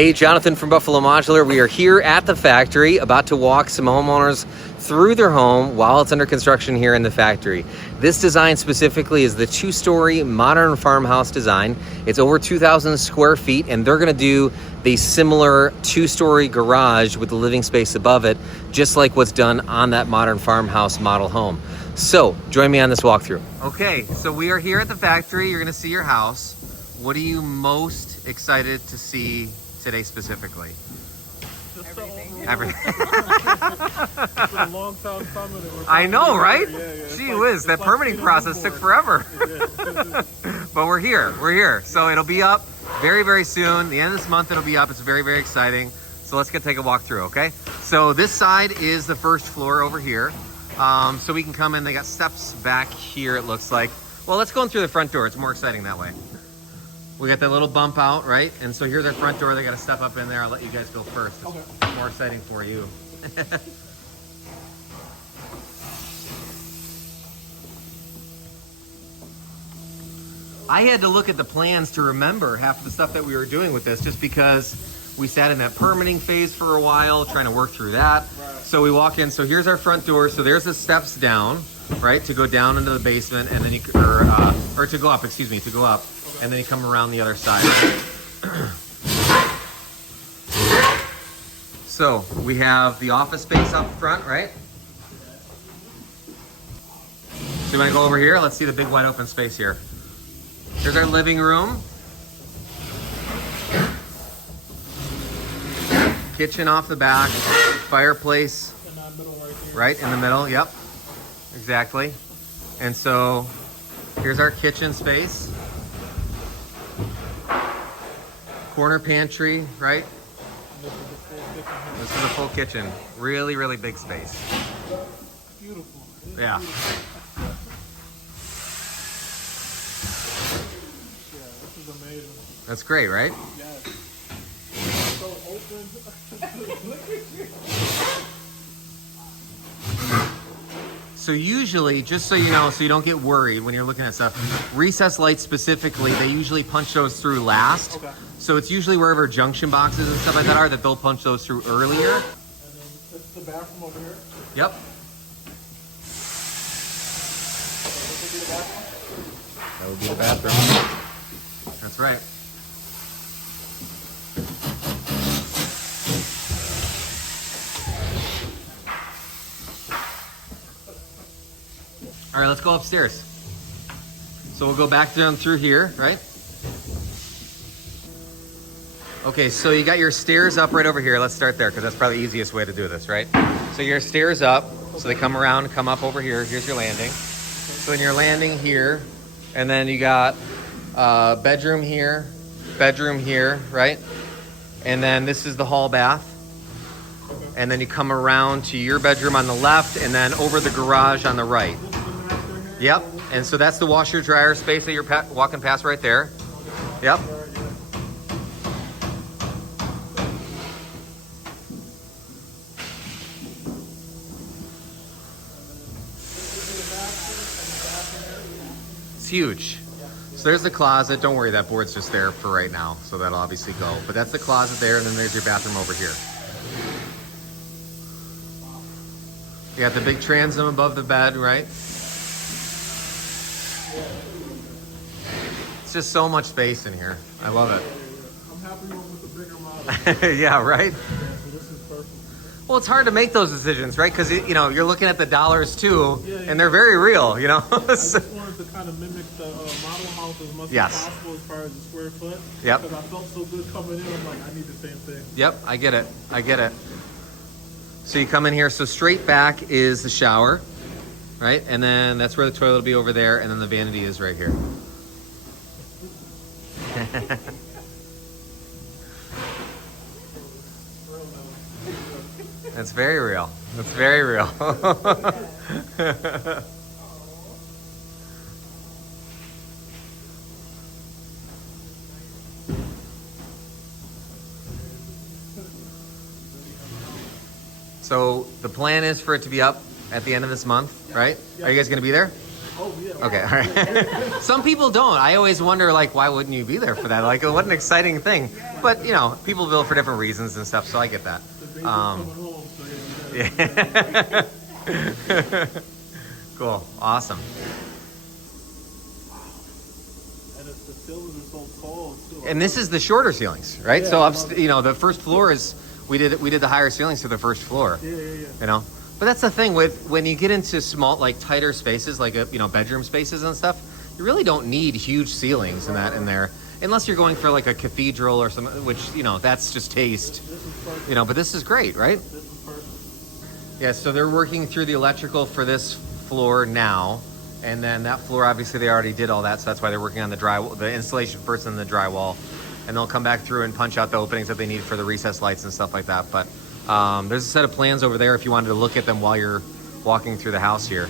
Hey, Jonathan from Buffalo Modular. We are here at the factory about to walk some homeowners through their home while it's under construction here in the factory. This design specifically is the two-story modern farmhouse design. It's over 2,000 square feet, and they're gonna do the similar two-story garage with the living space above it, just like what's done on that modern farmhouse model home. So join me on this walkthrough. Okay, so we are here at the factory. You're gonna see your house. What are you most excited to see today specifically? Everything. It's been a long time coming. I know, right? Yeah. Gee whiz, that permitting process took forever. But we're here. So it'll be up very, very soon. The end of this month it'll be up. It's very, very exciting. So let's take a walk through, okay? So this side is the first floor over here. So we can come in. They got steps back here, it looks like. Well, let's go in through the front door. It's more exciting that way. We got that little bump out, right? And so here's our front door. They got to step up in there. I'll let you guys go first. It's okay. More exciting for you. I had to look at the plans to remember half of the stuff that we were doing with this, just because we sat in that permitting phase for a while, trying to work through that. Right. So we walk in. So here's our front door. So there's the steps down, right, to go down into the basement, and then you, or to go up. Excuse me, to go up. And then you come around the other side. So we have the office space up front, right? So you want to go over here? Let's see the big wide open space here. Here's our living room. Kitchen off the back. Fireplace. In that middle right here. Right in the middle, yep. Exactly. And so here's our kitchen space. Corner pantry, right? This is a full kitchen. Really, really big space. Beautiful. Yeah. Beautiful. Yeah, this is amazing. That's great, right? Yes. So open. So usually, just so you know, so you don't get worried when you're looking at stuff, recessed lights specifically, they usually punch those through last. Okay. So it's usually wherever junction boxes and stuff like that are, that they'll punch those through earlier. And then it's the bathroom over here. Yep. That would be the bathroom. That's right. All right, let's go upstairs. So we'll go back down through here, right? Okay, so you got your stairs up right over here. Let's start there, because that's probably the easiest way to do this, right? So your stairs up, so they come around, come up over here. Here's your landing. So then you're landing here, and then you got bedroom here, right? And then this is the hall bath. And then you come around to your bedroom on the left, and then over the garage on the right. Yep, and so that's the washer dryer space that you're walking past right there. Yep. It's huge. So there's the closet. Don't worry, that board's just there for right now, so that'll obviously go. But that's the closet there, and then there's your bathroom over here. You got the big transom above the bed, right? It's just so much space in here. I love it. I'm happy with the bigger model. Yeah, right? Yeah, so this is perfect. Well, it's hard to make those decisions, right? Because, you know, you're looking at the dollars too, yeah. And they're very real, you know? I just wanted to kind of mimic the model house as much as possible as far as the square foot. Yep. Because I felt so good coming in, I'm like, I need the same thing. Yep, I get it. So you come in here, so straight back is the shower, right? And then that's where the toilet will be over there, and then the vanity is right here. That's very real. That's very real. So the plan is for it to be up at the end of this month, right? Yeah. Are you guys going to be there? Oh, yeah. Okay, all right. Some people don't. I always wonder, like, why wouldn't you be there for that? Like, what an exciting thing. But, you know, people build for different reasons and stuff, so I get that. The baby's coming home, so yeah. Cool. Awesome. And the ceilings are so tall, too. And this is the shorter ceilings, right? So, you know, the first floor is, we did the higher ceilings to the first floor. Yeah. You know? But that's the thing with when you get into small, like tighter spaces, like you know, bedroom spaces and stuff. You really don't need huge ceilings in there, unless you're going for like a cathedral or something, which you know that's just taste. This is perfect. You know, but this is great, right? This is perfect. Yeah. So they're working through the electrical for this floor now, and then that floor obviously they already did all that, so that's why they're working on the installation first and the drywall, and they'll come back through and punch out the openings that they need for the recessed lights and stuff like that. But there's a set of plans over there if you wanted to look at them while you're walking through the house here.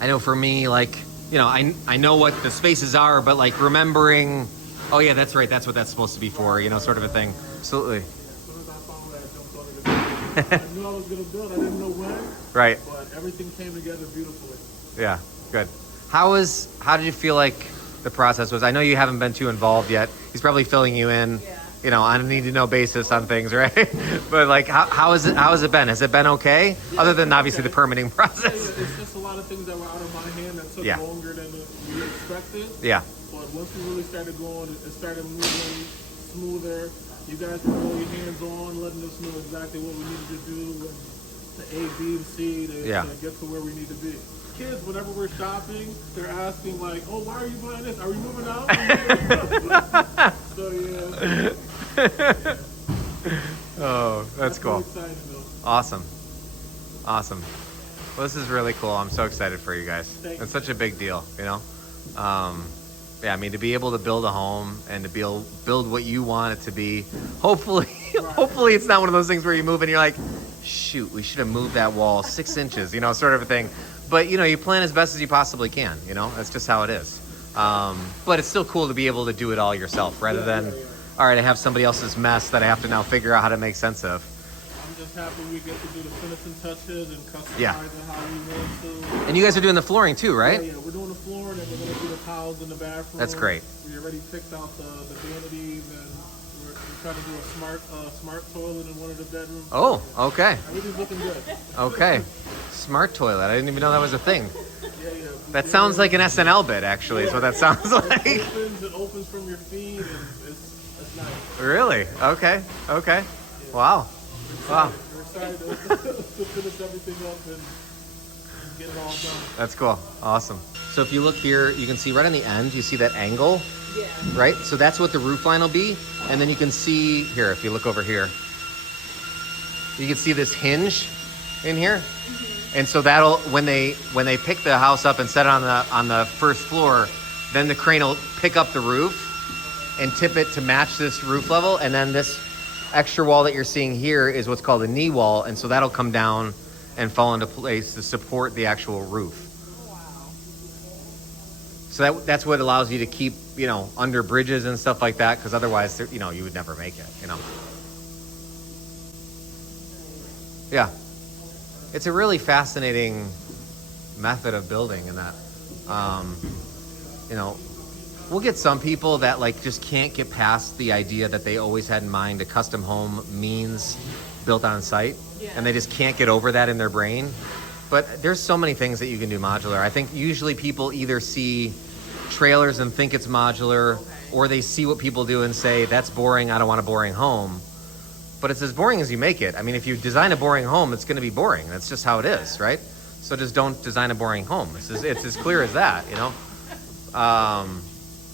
I know for me, like, you know, I know what the spaces are, but like remembering, oh yeah, that's right, that's what that's supposed to be for, you know, sort of a thing. Absolutely. As soon as I found that, I jumped on it. I knew I was going to build. I didn't know when. Right. But everything came together beautifully. Yeah, good. How did you feel like the process was? I know you haven't been too involved yet. He's probably filling you in. Yeah. You know, on a need-to-know basis on things, right? But like, how has it been? Has it been okay? Yeah, other than obviously the permitting process. Yeah, it's just a lot of things that were out of my hand that took longer than we expected. Yeah. But once we really started going, it started moving smoother. You guys were really hands-on, letting us know exactly what we needed to do and the A, B, and C to get to where we need to be. Kids, whenever we're shopping, they're asking like, "Oh, why are you buying this? Are we moving out?" So yeah. Oh, that's cool. Exciting, though. Awesome. Well, this is really cool. I'm so excited for you guys. It's such a big deal, you know? Yeah, I mean, to be able to build a home and to build what you want it to be, hopefully it's not one of those things where you move and you're like, shoot, we should have moved that wall 6 inches, you know, sort of a thing. But, you know, you plan as best as you possibly can, you know? That's just how it is. But it's still cool to be able to do it all yourself rather than, all right, I have somebody else's mess that I have to now figure out how to make sense of. I'm just happy we get to do the finishing touches and customize it how we want to. And you guys are doing the flooring too, right? Yeah, we're doing the flooring and we're going to do the tiles in the bathroom. That's great. We already picked out the vanities and we're trying to do a smart toilet in one of the bedrooms. Oh, okay. Everything's looking good. Okay. Smart toilet. I didn't even know that was a thing. Yeah. That sounds like an SNL bit, actually, is what that sounds like. It opens from your feet and it's nice. Really? Okay. Yeah. Wow. We're excited to finish everything up and get it all done. That's cool. Awesome. So if you look here, you can see right on the end, you see that angle? Yeah. Right? So that's what the roof line will be. And then you can see here, if you look over here, you can see this hinge in here. Mm-hmm. And so that'll, when they pick the house up and set it on the first floor, then the crane will pick up the roof and tip it to match this roof level. And then this extra wall that you're seeing here is what's called a knee wall. And so that'll come down and fall into place to support the actual roof. Wow. So that's what allows you to keep, you know, under bridges and stuff like that, because otherwise, you know, you would never make it, you know. Yeah. It's a really fascinating method of building in that, you know, we'll get some people that like just can't get past the idea that they always had in mind a custom home means built on site. Yeah. And they just can't get over that in their brain. But there's so many things that you can do modular. I think usually people either see trailers and think it's modular, or they see what people do and say, that's boring, I don't want a boring home. But it's as boring as you make it. I mean, if you design a boring home, it's going to be boring. That's just how it is, right? So just don't design a boring home. It's as clear as that, you know?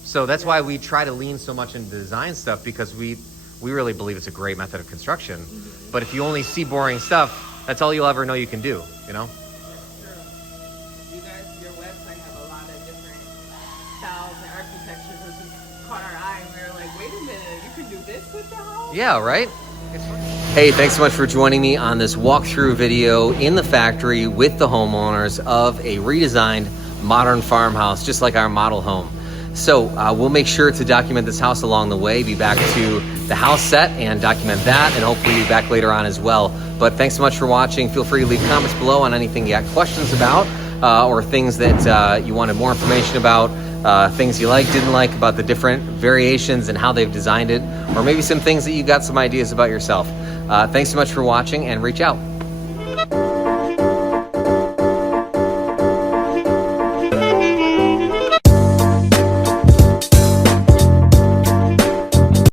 So that's why we try to lean so much into design stuff, because we really believe it's a great method of construction. Mm-hmm. But if you only see boring stuff, that's all you'll ever know you can do, you know? You guys, your website have a lot of different styles and architecture, which just caught our eye, and we were like, wait a minute, you can do this with the house? Yeah, right? Hey, thanks so much for joining me on this walkthrough video in the factory with the homeowners of a redesigned modern farmhouse, just like our model home. So we'll make sure to document this house along the way, be back to the house set and document that, and hopefully be back later on as well. But thanks so much for watching. Feel free to leave comments below on anything you got questions about. or things that you wanted more information about, things you liked, didn't like about the different variations and how they've designed it, or maybe some things that you got some ideas about yourself. Thanks so much for watching, and reach out.